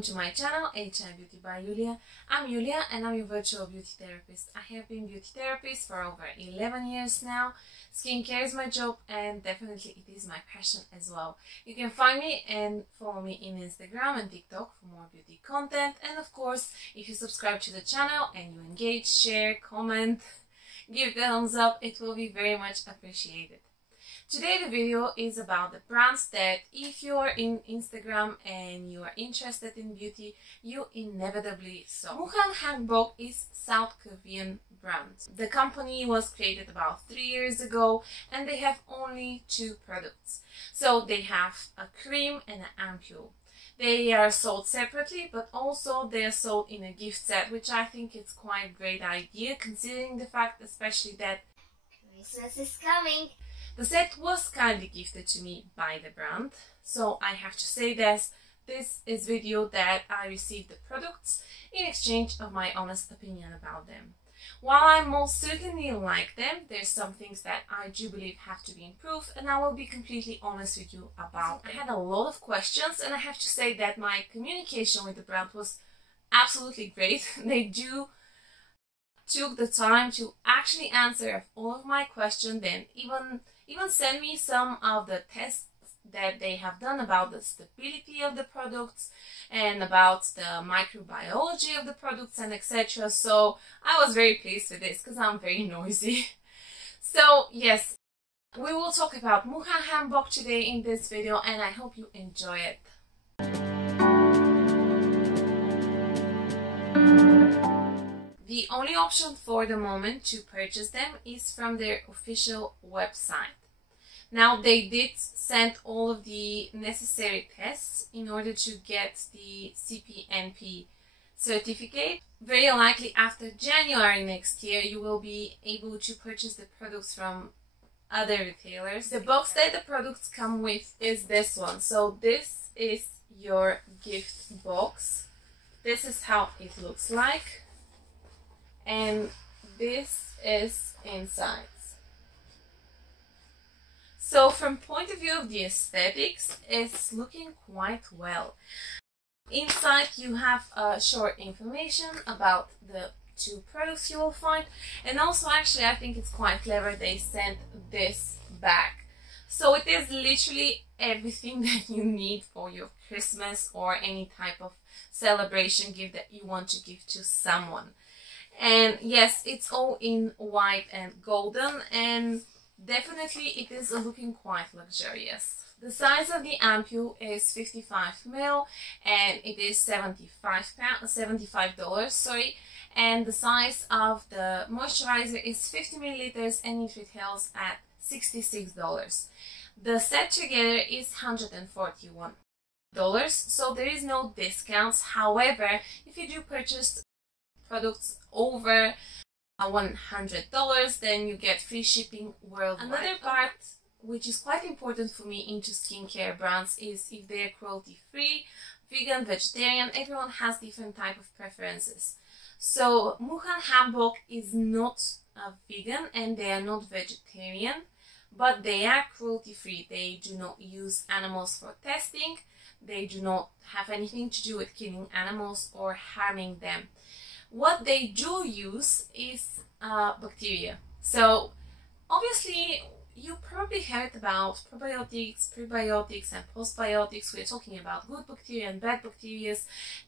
welcome to my channel, H.ealthy by Julia. I'm Julia and I'm your virtual beauty therapist. I have been beauty therapist for over 11 years now. Skincare is my job and definitely it is my passion as well. You can find me and follow me in Instagram and TikTok for more beauty content. And of course, if you subscribe to the channel and you engage, share, comment, give the thumbs up, it will be very much appreciated. Today the video is about the brands that if you're in Instagram and you are interested in beauty, you inevitably saw. Muhan Hangbok is South Korean brand. The company was created about 3 years ago and they have only 2 products. So they have a cream and an ampule. They are sold separately, but also they are sold in a gift set, which I think is quite a great idea considering the fact especially that Christmas is coming. The set was kindly gifted to me by the brand, so I have to say this is video that I received the products in exchange of my honest opinion about them. While I most certainly like them, there's some things that I do believe have to be improved, and I will be completely honest with you about them. I had a lot of questions and I have to say that my communication with the brand was absolutely great. They took the time to actually answer all of my questions, then even send me some of the tests that they have done about the stability of the products and about the microbiology of the products and etc. So I was very pleased with this because I'm very noisy. So yes, we will talk about Muhan Hangbok today in this video and I hope you enjoy it. The only option for the moment to purchase them is from their official website. Now they did send all of the necessary tests in order to get the CPNP certificate. Very likely after January next year you will be able to purchase the products from other retailers. The box that the products come with is this one. So this is your gift box. This is how it looks like. And this is inside. So from point of view of the aesthetics, it's looking quite well. Inside you have short information about the 2 products you will find, and also actually I think it's quite clever they sent this back. So it is literally everything that you need for your Christmas or any type of celebration gift that you want to give to someone. And yes, it's all in white and golden and definitely it is looking quite luxurious. The size of the ampule is 55 ml and it is $75, sorry. And the size of the moisturizer is 50 milliliters and it retails at $66. The set together is $141. So there is no discounts. However, if you do purchase products over $100, then you get free shipping worldwide. Another part which is quite important for me into skincare brands is if they are cruelty free, vegan, vegetarian. Everyone has different type of preferences. So Muhan Hangbok is not a vegan and they are not vegetarian, but they are cruelty free. They do not use animals for testing. They do not have anything to do with killing animals or harming them. What they do use is bacteria. So obviously you probably heard about probiotics, prebiotics and postbiotics. We're talking about good bacteria and bad bacteria.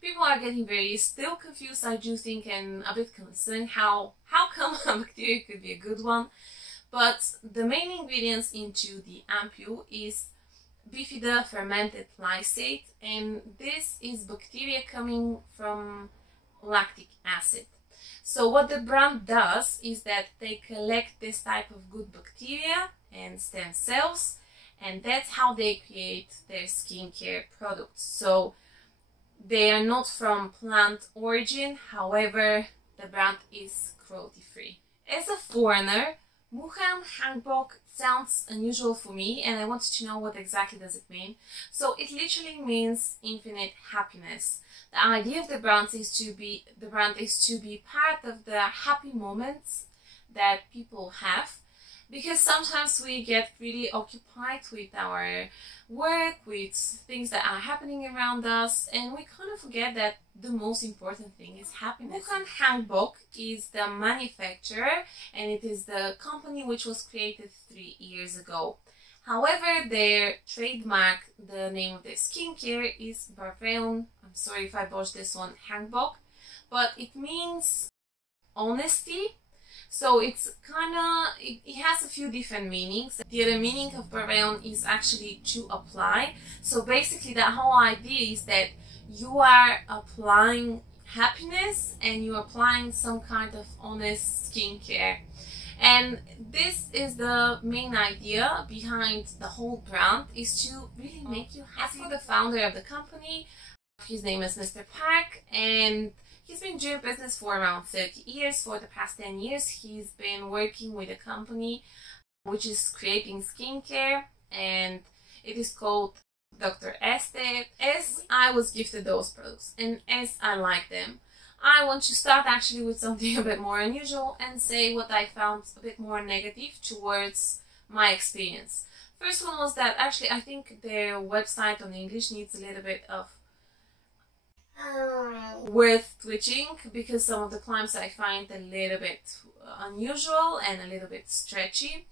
People are getting very still confused, I do think, and a bit concerned how come a bacteria could be a good one. But the main ingredients into the ampule is Bifida fermented lysate, and this is bacteria coming from lactic acid. So what the brand does is that they collect this type of good bacteria and stem cells, and that's how they create their skincare products. So they are not from plant origin, however the brand is cruelty free. As a foreigner, Muhan Hangbok sounds unusual for me and I wanted to know what exactly does it mean. So it literally means infinite happiness. The idea of the brand is to be part of the happy moments that people have. because sometimes we get really occupied with our work, with things that are happening around us, and we kind of forget that the most important thing is happiness. Muhan Hangbok is the manufacturer, and it is the company which was created 3 years ago. However, their trademark, the name of their skincare, is Bifida, I'm sorry if I botched this one, Hangbok, but it means honesty. So it's it has a few different meanings. The other meaning of Bifida is actually to apply. So basically the whole idea is that you are applying happiness and you're applying some kind of honest skincare. And this is the main idea behind the whole brand, is to really make you happy. As for the founder of the company, his name is Mr. Park, and he's been doing business for around 30 years. For the past 10 years, he's been working with a company which is creating skincare, and it is called Dr. Esther. As I was gifted those products and as I like them, I want to start actually with something a bit more unusual and say what I found a bit more negative towards my experience. First one was that actually I think their website on English needs a little bit of worth twitching, because some of the claims I find a little bit unusual and a little bit stretchy.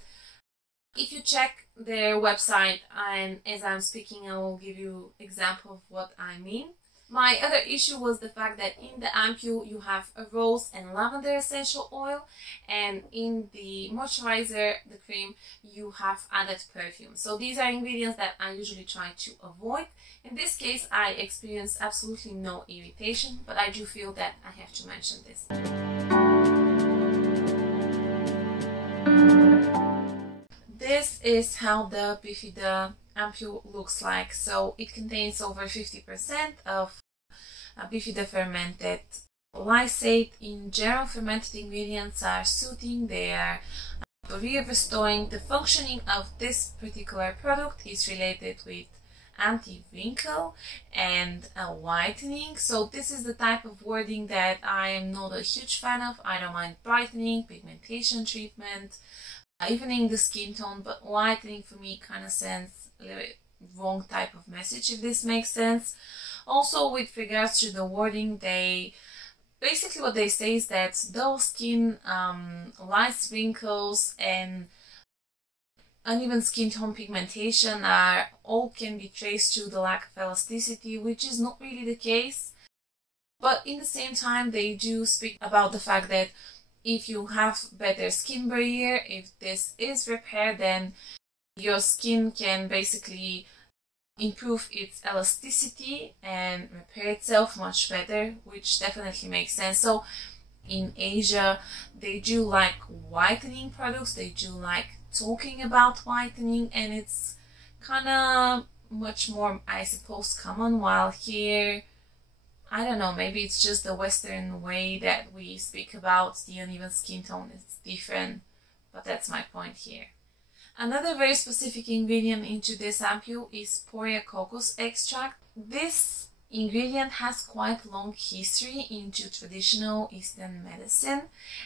If you check their website, and as I'm speaking I will give you example of what I mean. My other issue was the fact that in the ampule you have a rose and lavender essential oil, and in the moisturizer, the cream, you have added perfume. So these are ingredients that I usually try to avoid. In this case I experienced absolutely no irritation, but I do feel that I have to mention this. This is how the Bifida Ampule looks like. So it contains over 50% of Bifida fermented lysate. In general, fermented ingredients are soothing, they are restoring. The functioning of this particular product is related with anti-wrinkle and whitening. So this is the type of wording that I am not a huge fan of. I don't mind brightening, pigmentation treatment, evening the skin tone, but whitening for me kind of sends a little bit wrong type of message, if this makes sense. Also, with regards to the wording, they basically what they say is that dull skin, light wrinkles, and uneven skin tone pigmentation all can be traced to the lack of elasticity, which is not really the case. But in the same time, they do speak about the fact that if you have better skin barrier, if this is repaired, then your skin can basically improve its elasticity and repair itself much better, which definitely makes sense. So in Asia, they do like whitening products, they do like talking about whitening, and it's kind of much more, I suppose, common, while here, I don't know, maybe it's just the Western way that we speak about the uneven skin tone is different, but that's my point here. Another very specific ingredient into this ampule is Poria cocos extract. This ingredient has quite long history into traditional Eastern medicine,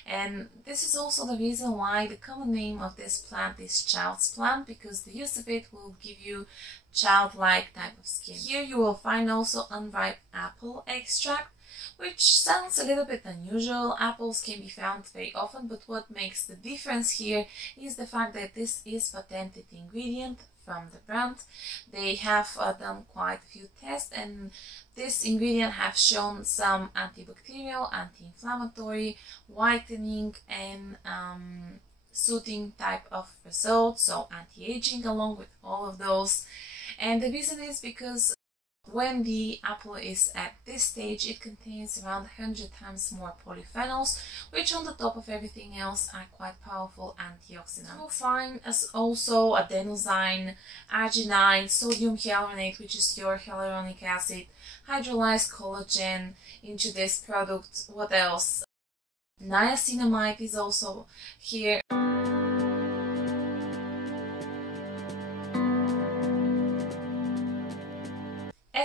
and this is also the reason why the common name of this plant is child's plant, because the use of it will give you childlike type of skin. Here you will find also unripe apple extract, which sounds a little bit unusual. Apples can be found very often, but what makes the difference here is the fact that this is patented ingredient from the brand. They have done quite a few tests, and this ingredient have shown some antibacterial, anti-inflammatory, whitening, and soothing type of results, so anti-aging along with all of those. And the reason is because when the apple is at this stage, it contains around 100 times more polyphenols, which on the top of everything else are quite powerful antioxidants. You'll find as also adenosine, arginine, sodium hyaluronate, which is your hyaluronic acid, hydrolyzed collagen into this product. What else? Niacinamide is also here.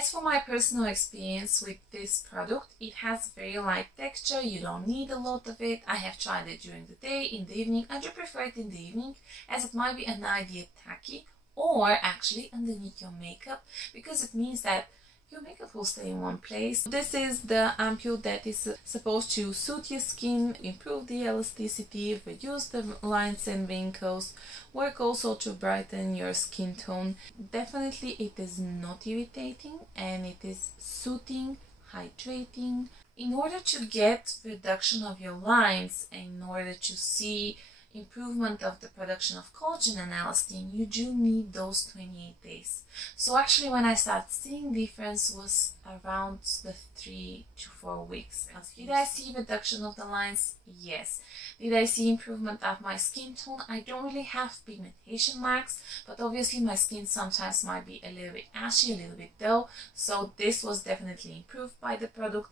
As for my personal experience with this product, it has very light texture. You don't need a lot of it. I have tried it during the day, in the evening. I do prefer it in the evening as it might be an idea tacky or actually underneath your makeup, because it means that your makeup will stay in one place. This is the ampule that is supposed to suit your skin, improve the elasticity, reduce the lines and wrinkles, work also to brighten your skin tone. Definitely it is not irritating and it is soothing, hydrating. In order to get reduction of your lines and in order to see improvement of the production of collagen and elastin, you do need those 28 days. So actually when I started seeing difference was around the 3 to 4 weeks. Did I see reduction of the lines? Yes. Did I see improvement of my skin tone? I don't really have pigmentation marks, but obviously my skin sometimes might be a little bit ashy, a little bit dull, so this was definitely improved by the product,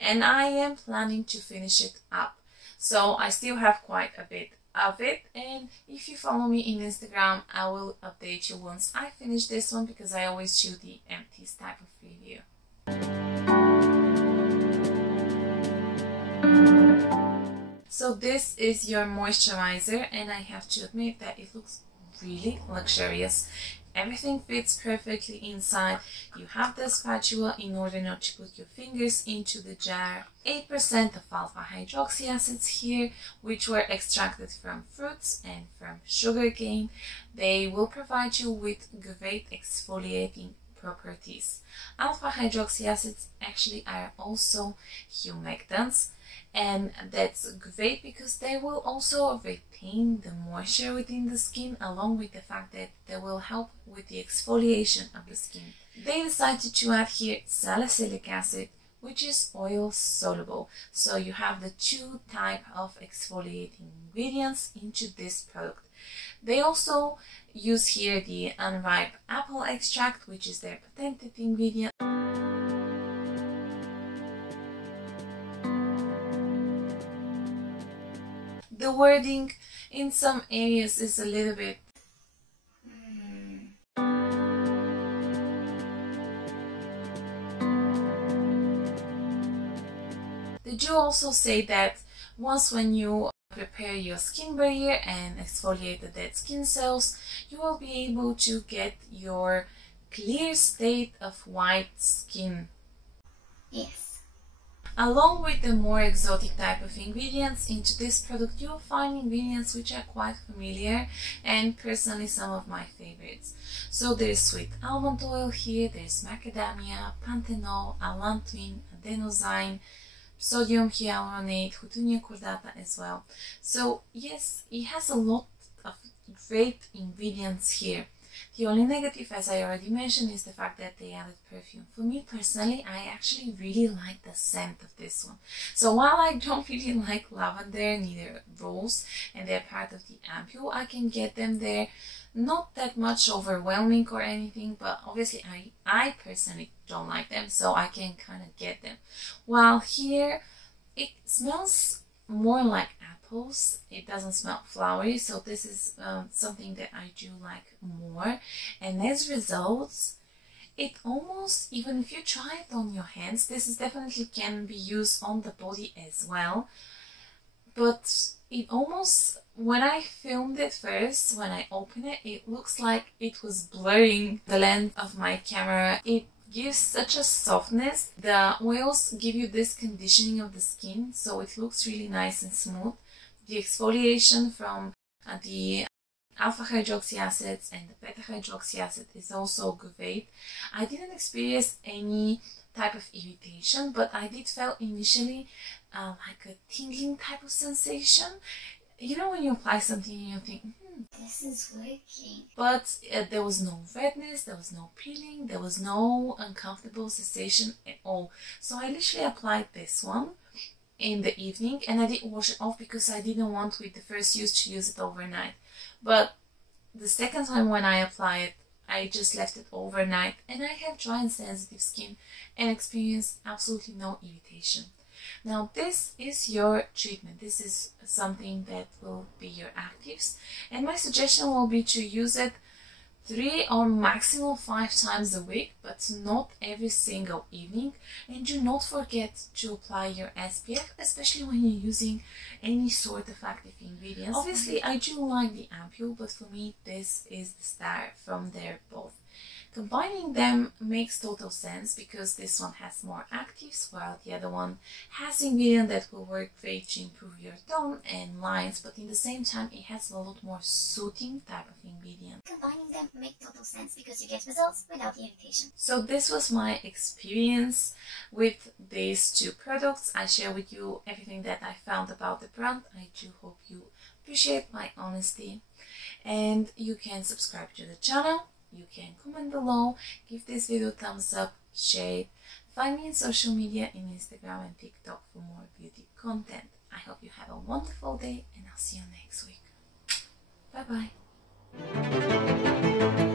and I am planning to finish it up. So I still have quite a bit of it, and if you follow me in Instagram, I will update you once I finish this one, because I always shoot the empties type of review. So this is your moisturizer, and I have to admit that it looks really luxurious. Everything fits perfectly inside. You have the spatula in order not to put your fingers into the jar. 8% of alpha hydroxy acids here, which were extracted from fruits and from sugarcane. They will provide you with great exfoliating properties. Alpha hydroxy acids actually are also humectants, and that's great because they will also retain the moisture within the skin, along with the fact that they will help with the exfoliation of the skin. They decided to add here salicylic acid, which is oil soluble. So you have the two type of exfoliating ingredients into this product. They also use here the unripe apple extract, which is their patented ingredient. The wording in some areas is a little bit They do also say that once when you prepare your skin barrier and exfoliate the dead skin cells, you will be able to get your clear state of white skin. Yes. Along with the more exotic type of ingredients into this product, you will find ingredients which are quite familiar and personally some of my favorites. So there's sweet almond oil here, there's macadamia, panthenol, allantoin, adenosine, sodium hyaluronate, houtunia cordata as well. So yes, it has a lot of great ingredients here. The only negative, as I already mentioned, is the fact that they added perfume. For me personally, I actually really like the scent of this one. So while I don't really like lavender, neither rose, and they're part of the ampule, I can get them there. Not that much overwhelming or anything, but obviously I personally don't like them, so I can kind of get them. While here, it smells more like apples. It doesn't smell flowery, so this is something that I do like more. And as results, it almost, even if you try it on your hands, this is definitely can be used on the body as well, but it almost, when I filmed it first, when I open it, it looks like it was blurring the lens of my camera. It gives such a softness. The oils give you this conditioning of the skin, so it looks really nice and smooth. The exfoliation from the alpha hydroxy acids and the beta hydroxy acid is also great. I didn't experience any type of irritation, but I did feel initially like a tingling type of sensation. You know when you apply something and you think, this is working. But there was no redness, there was no peeling, there was no uncomfortable sensation at all. So I literally applied this one in the evening, and I didn't wash it off because I didn't want with the first use to use it overnight. But the second time when I apply it, I just left it overnight, and I have dry and sensitive skin and experienced absolutely no irritation. Now this is your treatment. This is something that will be your actives, and my suggestion will be to use it 3 or maximum 5 times a week, but not every single evening. And do not forget to apply your SPF, especially when you're using any sort of active ingredients. Obviously, I do like the Ampule, but for me, this is the star from their both. Combining them makes total sense because this one has more actives while the other one has ingredients that will work great to improve your tone and lines, but in the same time it has a lot more soothing type of ingredient. Combining them makes total sense because you get results without the irritation. So this was my experience with these two products. I share with you everything that I found about the brand. I do hope you appreciate my honesty, and you can subscribe to the channel. You can comment below, give this video a thumbs up, share it. Find me on social media in Instagram and TikTok for more beauty content. I hope you have a wonderful day and I'll see you next week. Bye bye.